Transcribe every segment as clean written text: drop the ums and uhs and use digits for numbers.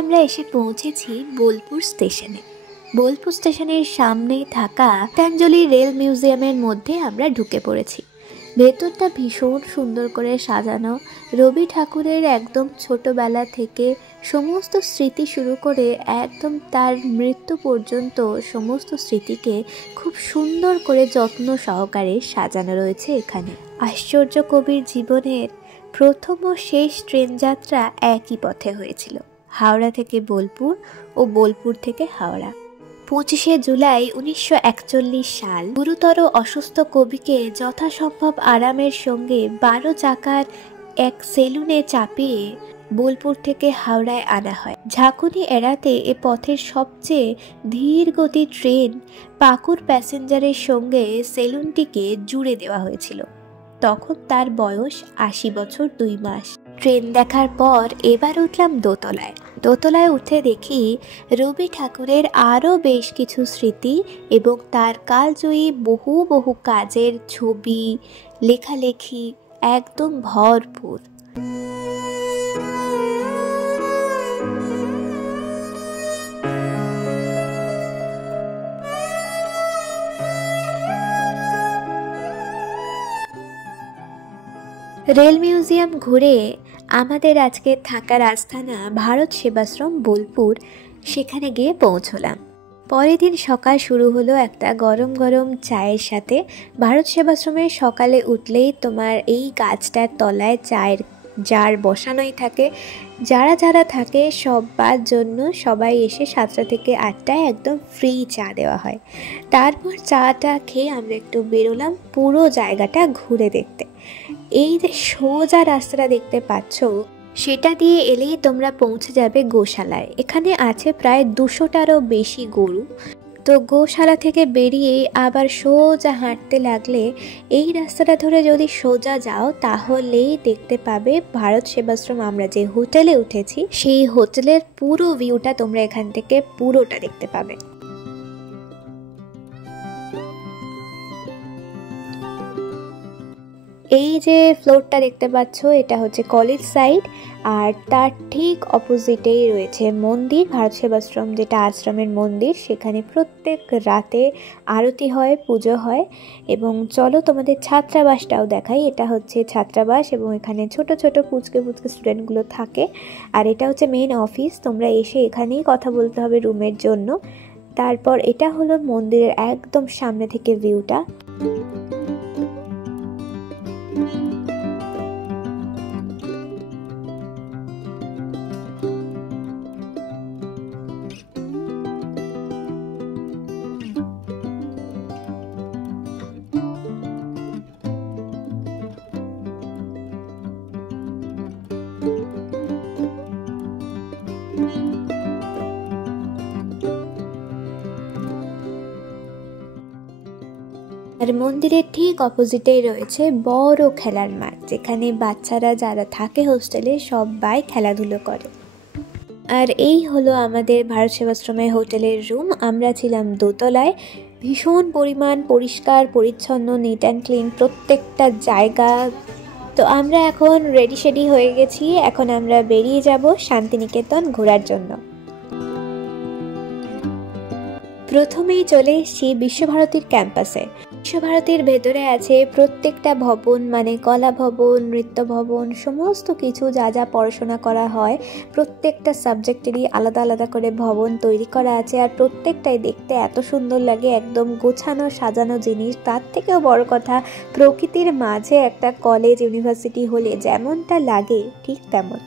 আমরা এসে পৌঁছেছি বোলপুর স্টেশনে। বোলপুর স্টেশনের সামনেই থাকা গীতাঞ্জলি রেল মিউজিয়ামের মধ্যে আমরা ঢুকে পড়েছি। ভেতরটা ভীষণ সুন্দর করে সাজানো। রবি ঠাকুরের একদম ছোটবেলা থেকে সমস্ত স্মৃতি শুরু করে একদম তার মৃত্যু পর্যন্ত সমস্ত স্মৃতিকে খুব সুন্দর করে যত্ন সহকারে সাজানো রয়েছে এখানে। আশ্চর্য কবির জীবনের প্রথম ও শেষ ট্রেন যাত্রা একই পথে হয়েছিল, হাওড়া থেকে বোলপুর ও বোলপুর থেকে হাওড়া। 25শে জুলাই 1941 সাল গুরুতর অসুস্থ কবিকে যথাসম্ভব আরামের সঙ্গে 12 চাকার এক সেলুনে চাপিয়ে বোলপুর থেকে হাওড়ায় আনা হয়। ঝাঁকুনি এড়াতে এ পথের সবচেয়ে ধীর গতির ট্রেন পাকুড় প্যাসেঞ্জারের সঙ্গে সেলুনটিকে জুড়ে দেওয়া হয়েছিল। তখন তার বয়স 80 বছর 2 মাস। ট্রেন দেখার পর এবার উঠলাম দোতলায়। দোতলায় উঠে দেখি রবি ঠাকুরের আরও বেশ কিছু স্মৃতি এবং তার কালজয়ী বহু বহু কাজের ছবি, লেখালেখি একদম ভরপুর। রেল মিউজিয়াম ঘুরে আমাদের আজকে থাকার আস্থানা ভারত সেবাশ্রম বোলপুর, সেখানে গিয়ে পৌঁছলাম। পরের দিন সকাল শুরু হলো একটা গরম গরম চায়ের সাথে। ভারত সেবাশ্রমে সকালে উঠলেই তোমার এই গাছটার তলায় চায়ের জার বসানোই থাকে। যারা যারা থাকে সবার জন্য সবাই এসে 7টা থেকে 8টায় একদম ফ্রি চা দেওয়া হয়। তারপর চাটা খেয়ে আমরা একটু বেরোলাম পুরো জায়গাটা ঘুরে দেখতে। এই যে সোজা রাস্তাটা দেখতে পাচ্ছ, সেটা দিয়ে এলেই তোমরা পৌঁছে যাবে গোশালায়। এখানে আছে প্রায় 200টারও বেশি গরু। তো গোশালা থেকে বেরিয়ে আবার সোজা হাঁটতে লাগলে এই রাস্তাটা ধরে যদি সোজা যাও তাহলেই দেখতে পাবে ভারত সেবাশ্রম। আমরা যে হোটেলে উঠেছি সেই হোটেলের পুরো ভিউটা তোমরা এখান থেকে পুরোটা দেখতে পাবে। এই যে ফ্লোরটা দেখতে পাচ্ছ, এটা হচ্ছে কলেজ সাইড, আর তার ঠিক অপোজিটেই রয়েছে মন্দির। ভারত সেবাশ্রম যেটা আশ্রমের মন্দির, সেখানে প্রত্যেক রাতে আরতি হয়, পুজো হয়। এবং চলো তোমাদের ছাত্রাবাসটাও দেখাই। এটা হচ্ছে ছাত্রাবাস এবং এখানে ছোট ছোট পুচকে পুচকে স্টুডেন্টগুলো থাকে। আর এটা হচ্ছে মেন অফিস। তোমরা এসে এখানেই কথা বলতে হবে রুমের জন্য। তারপর এটা হলো মন্দিরের একদম সামনে থেকে ভিউটা। আর মন্দিরের ঠিক অপোজিটেই রয়েছে বড় খেলার মাঠ, যেখানে বাচ্চারা যারা থাকে হোস্টেলে সবাই খেলাধুলো করে। আর এই হলো আমাদের ভারত সেবাশ্রমের হোটেলের রুম। আমরা ছিলাম দোতলায়। ভীষণ পরিমাণ পরিষ্কার পরিচ্ছন্ন, নিট অ্যান্ড ক্লিন প্রত্যেকটা জায়গা। তো আমরা এখন রেডি হয়ে গেছি। এখন আমরা বেরিয়ে যাব শান্তিনিকেতন ঘোরার জন্য। প্রথমেই চলে এসেছি বিশ্বভারতীর ক্যাম্পাসে। বিশ্বভারতীর ভেতরে আছে প্রত্যেকটা ভবন, মানে কলা ভবন, নৃত্য ভবন, সমস্ত কিছু যা যা পড়াশোনা করা হয় প্রত্যেকটা সাবজেক্টেরই আলাদা আলাদা করে ভবন তৈরি করা আছে। আর প্রত্যেকটাই দেখতে এত সুন্দর লাগে, একদম গোছানো সাজানো জিনিস। তার থেকেও বড় কথা, প্রকৃতির মাঝে একটা কলেজ ইউনিভার্সিটি হলে যেমনটা লাগে ঠিক তেমন।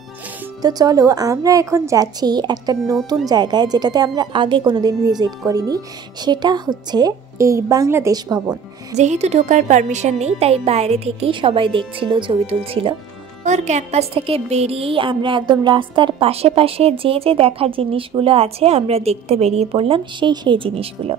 তো চলো আমরা এখন যাচ্ছি একটা নতুন জায়গায়, যেটাতে আমরা আগে কোনোদিন ভিজিট করিনি। সেটা হচ্ছে এই বাংলাদেশ ভবন। যেহেতু ঢোকার পারমিশন নেই, তাই বাইরে থেকেই সবাই দেখছিল, ছবি তুলছিল। ওর ক্যাম্পাস থেকে বেরিয়েই আমরা একদম রাস্তার পাশে পাশে যে যে দেখার জিনিসগুলো আছে আমরা দেখতে বেরিয়ে পড়লাম সেই জিনিসগুলো।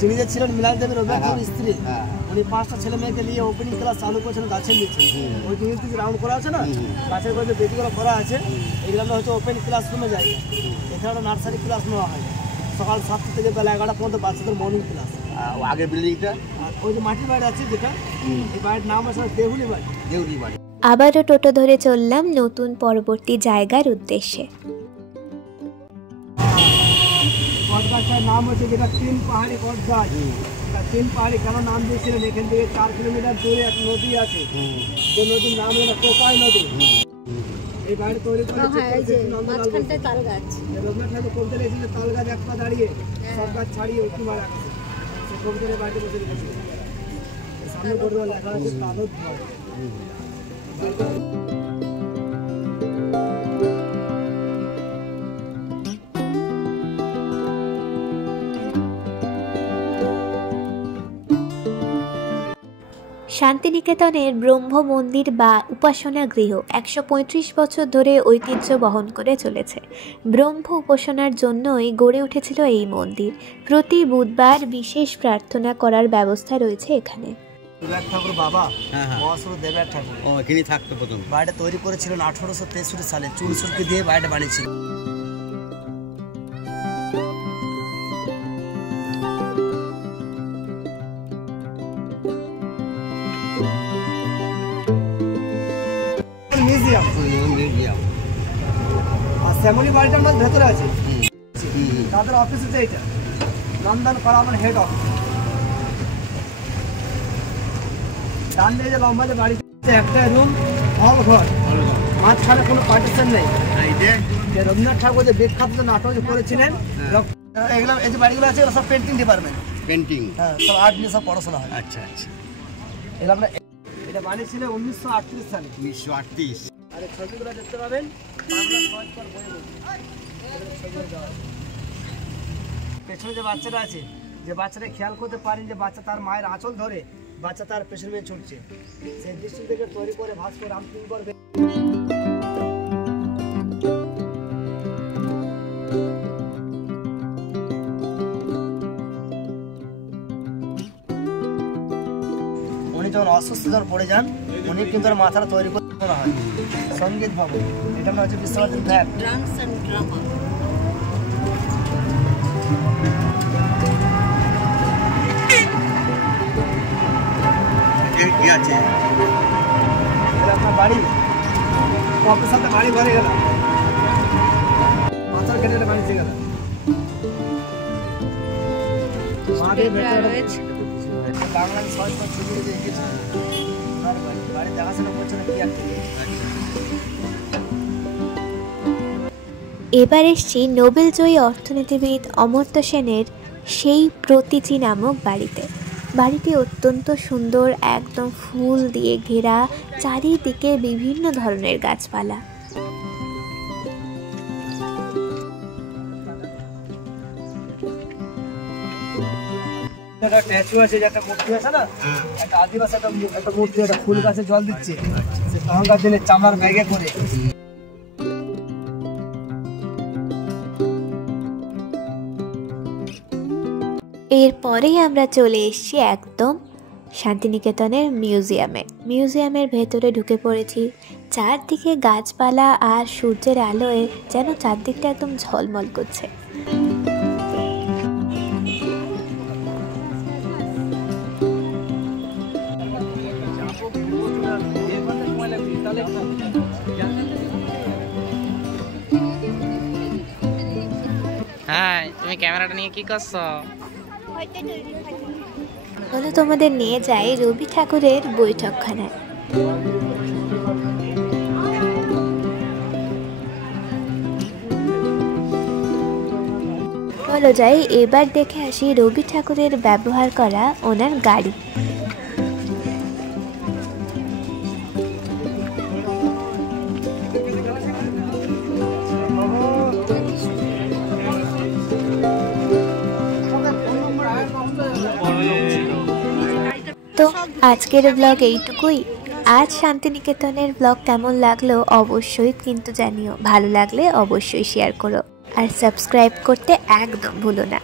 যিনি যে ছিলেন মিলান দেবের স্ত্রী, উনি 5টা ছেলে মেয়েকে নিয়ে ওপেনিং ক্লাস চালু করেছেন গাছের নিচে। ওই যে রাউন্ড করা আছে না, গাছের মধ্যে বেদিগুলো করা আছে, এইগুলো হচ্ছে ওপেন ক্লাসরুমে জায়গা। এখানে নার্সারি ক্লাস নেওয়া হয় সকাল 7টা থেকে বেলা 11টা পর্যন্ত বাচ্চাদের মর্নিং ক্লাস। আগের বিল্ডিংটা আর ওই যে মাটির বাড়ি আছে যেটা, এই বাড়ির নাম আছে দেহুলি বাড়ি। দেউরি বাড়ি। আবারও টোটো ধরে চললাম নতুন পরবর্তী জায়গার উদ্দেশ্যে। বটগাছটার নাম হচ্ছে যেটা তিন পাহাড়ি বটগাছ। তিন পাহাড়ি কেন নাম দিয়েছিলেন, এখান থেকে 4 কিলোমিটার দূরে এক নদী আছে, যে নদীর নাম হলো কোপাই নদী। এই বাড়ি তৈরি করেছে রবীন্দ্রনাথ ঠাকুর কবিতা লিখেছিলেন, তাল গাছ একটা দাঁড়িয়ে সব গাছ ছাড়িয়ে উঠি মারা গেছে। সেই কবিতার বাড়িতে বসে রেখেছিল। সামনে বোর্ডে লেখা আছে তালুক ঘর। শান্তিনিকেতনের ব্রহ্ম মন্দির বা উপাসনা গৃহ 135 বছর ধরে ঐতিহ্য বহন করে চলেছে। ব্রহ্ম উপাসনার জন্যই গড়ে উঠেছিল এই মন্দির। প্রতি বুধবার বিশেষ প্রার্থনা করার ব্যবস্থা রয়েছে এখানে। দেবের ঠাকুর বাবা মহাসুর দেবের ঠাকুর এখানেই থাকতো প্রথম। বাড়িটা তৈরি করেছিলেন 1863 সালে, চুন সুরকি দিয়ে বাড়িটা বানিয়েছিল। মিউজিয়াম আর শ্যামলী বাড়িটার মধ্যে ভেতরে আছে, তাদের অফিস হচ্ছে এইটা, নন্দন করামান হেড অফিস। ডান দিকে যে লম্বা যে বাড়ি, একটা রুম হল ঘর, মাঝখানে কোনো পার্টিশন নেই। যে রবীন্দ্রনাথ ঠাকুর যে বিখ্যাত নাটক করেছিলেন, এগুলো এই যে বাড়িগুলো আছে এগুলো সব পেন্টিং ডিপার্টমেন্ট। পেন্টিং, হ্যাঁ, সব আর্ট নিয়ে সব পড়াশোনা হয়। আচ্ছা আচ্ছা। এগুলো আমরা এটা বানিয়েছিলেন 1938 সালে। 1938। আর এই ছবিগুলো দেখতে পাবেন বাংলা সহজ কর বইয়ে। পেছনে যে বাচ্চাটা আছে, যে বাচ্চাটা খেয়াল করতে পারেন যে বাচ্চা তার মায়ের আঁচল ধরে বাচ্চা তার পেছনে ছুটছে, সেই দৃশ্য থেকে তৈরি করে ভাস্কর রামকিঙ্কর। উনি যখন অসুস্থ যখন পড়ে যান, উনি কিন্তু মাথাটা তৈরি করতে হয় সঙ্গীত ভবন। এটা হচ্ছে Visvabharati flag. Dance and drama. কি আছে এটা আপনার বাড়ি, কপের সাথে বাড়ি ভরে গেল, পাথর কেটে বাড়ি থেকে গেল। বাংলা সহজ করে ছবি দেখেছি, বাড়ি দেখাশোনা করছে না কি একটা। এবার এসছি নোবেলজয়ী অর্থনীতিবিদ অমর্ত্য সেনের সেই প্রতীচি নামক বাড়িতে। বাড়িটি অত্যন্ত সুন্দর, একদম ফুল দিয়ে ঘেরা, চারিদিকে বিভিন্ন ধরনের গাছপালা। একটা স্ট্যাচু আছে, যে একটা মূর্তি আছে না, একটা আদিবাসী একটা মূর্তি, একটা ফুল গাছে জল দিচ্ছে, সে তখনকার দিনে চামড়ার ব্যাগে করে। এরপরেই আমরা চলে এসেছি একদম শান্তিনিকেতনের মিউজিয়ামের ভেতরে ঢুকে পড়েছি। চারদিকে গাছপালা আর সূর্যের আলোয় যেন চারদিকটা একদম ঝলমল করছে। হ্যাঁ, তুমি ক্যামেরাটা নিয়ে কি করছো? বলো, তোমাদের নিয়ে যাই রবি ঠাকুরের বৈঠকখানায়। বলো যাই, এবার দেখে আসি রবি ঠাকুরের ব্যবহার করা ওনার গাড়ি। তো আজকের ব্লগ এইটুকুই। আজ শান্তিনিকেতনের ব্লগ কেমন লাগলো অবশ্যই কিন্তু জানিও। ভালো লাগলে অবশ্যই শেয়ার করো আর সাবস্ক্রাইব করতে একদম ভুলো না।